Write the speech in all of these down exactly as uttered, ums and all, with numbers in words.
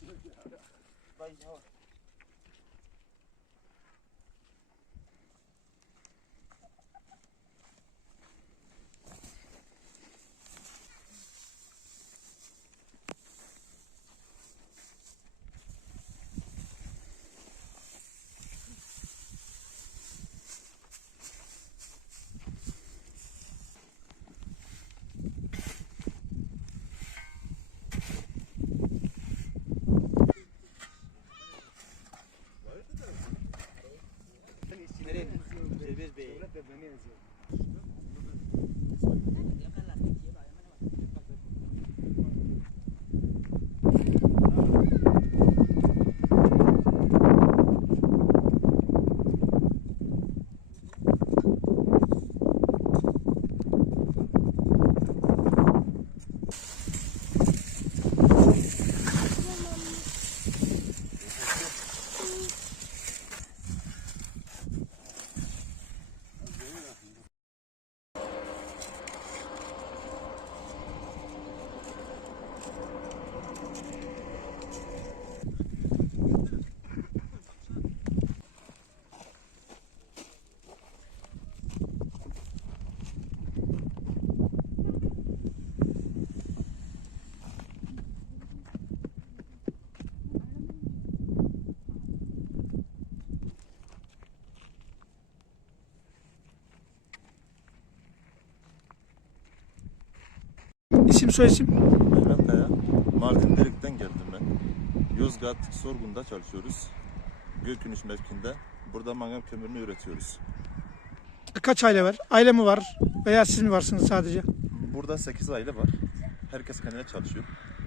İsim soyisim? Mehmet Kaya. Mardin Delik'ten geldim ben. Yozgat Sorgun'da çalışıyoruz. Gökünüş mevkinde. Burada mangal kömürünü üretiyoruz. Kaç aile var? Aile mi var? Veya siz mi varsınız sadece? Burada sekiz aile var. Herkes kendine çalışıyor.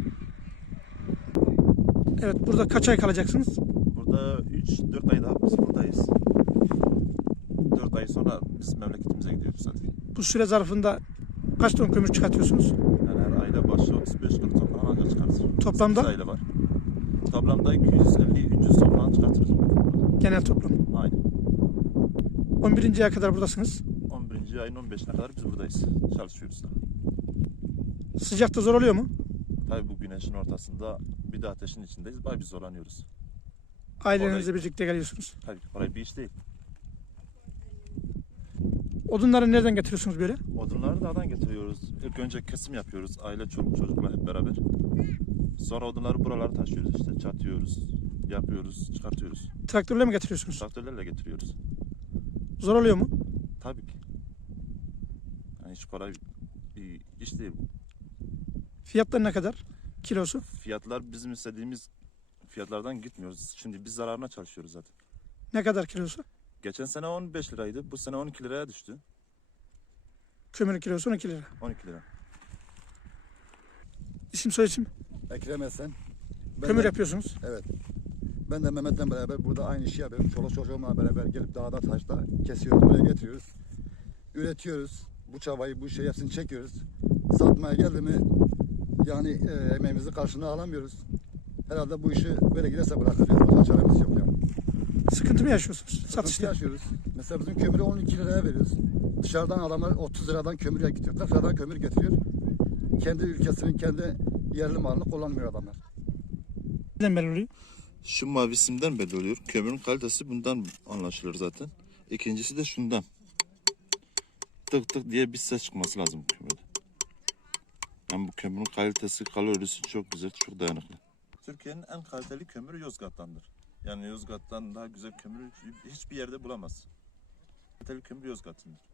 Evet, burada kaç ay kalacaksınız? Burada üç dört ay daha biz buradayız. dört ay sonra biz memleketimize gidiyoruz zaten. Bu süre zarfında kaç ton kömür çıkartıyorsunuz? Yani her aile başı otuz beş kırk ton falan ancak çıkartır. Toplamda? sekiz aile var. Toplamda iki yüz elli üç yüz ton falan çıkartırız. Genel toplam. Aynen. on birinci aya kadar buradasınız. on birinci ayın on beşine kadar biz buradayız. Çalışıyoruz da. Sıcakta zor oluyor mu? Tabii bu güneşin ortasında bir de ateşin içindeyiz. Bayağı bir zorlanıyoruz. Ailenizle Orayı- birlikte geliyorsunuz. Tabii ki kolay bir iş değil. Odunları nereden getiriyorsunuz böyle? Odunları dağdan getiriyoruz. İlk önce kesim yapıyoruz. Aile, çoluk, çocukla hep beraber. Sonra odunları buralara taşıyoruz işte. Çatıyoruz, yapıyoruz, çıkartıyoruz. Traktörle mi getiriyorsunuz? Traktörlerle getiriyoruz. Zor oluyor mu? Tabii ki. Yani hiç kolay bir iş değil bu. Fiyatları ne kadar? Kilosu? Fiyatlar bizim istediğimiz fiyatlardan gitmiyoruz. Şimdi biz zararına çalışıyoruz zaten. Ne kadar kilosu? Geçen sene on beş liraydı. Bu sene on iki liraya düştü. Kömürün kilosu on iki lira. on iki lira. İsim soyisim? Ekrem Esen. Ben Kömür de, yapıyorsunuz. Evet. Ben de Mehmet'le beraber burada aynı işi yapıyorum. Çoluk çocuğumla beraber gelip dağda taşta kesiyoruz, buraya getiriyoruz. Üretiyoruz. Bu çabayı, bu şeyi hepsini çekiyoruz. Satmaya geldi mi yani e, emeğimizi karşılığını alamıyoruz. Herhalde bu işi böyle giderse bırakacağız. Başka çaremiz yok yani. Sıkıntı mı yaşıyorsunuz Sıkıntı satışta? yaşıyoruz. Mesela bizim kömürü on iki liraya veriyoruz. Dışarıdan adamlar otuz liradan kömür getiriyor. kırk liradan kömür getiriyor. Kendi ülkesinin, kendi yerli malını kullanmıyor adamlar. Neden belli oluyor? Şu mavisimden belli oluyor. Kömürün kalitesi bundan anlaşılır zaten. İkincisi de şundan. Tık tık diye bir ses çıkması lazım bu kömürde. Yani bu kömürün kalitesi, kalorisi çok güzel, çok dayanıklı. Türkiye'nin en kaliteli kömürü Yozgat'tandır. Yani Yozgat'tan daha güzel kömürü hiçbir yerde bulamaz. Kaliteli kömür Yozgat'ındır.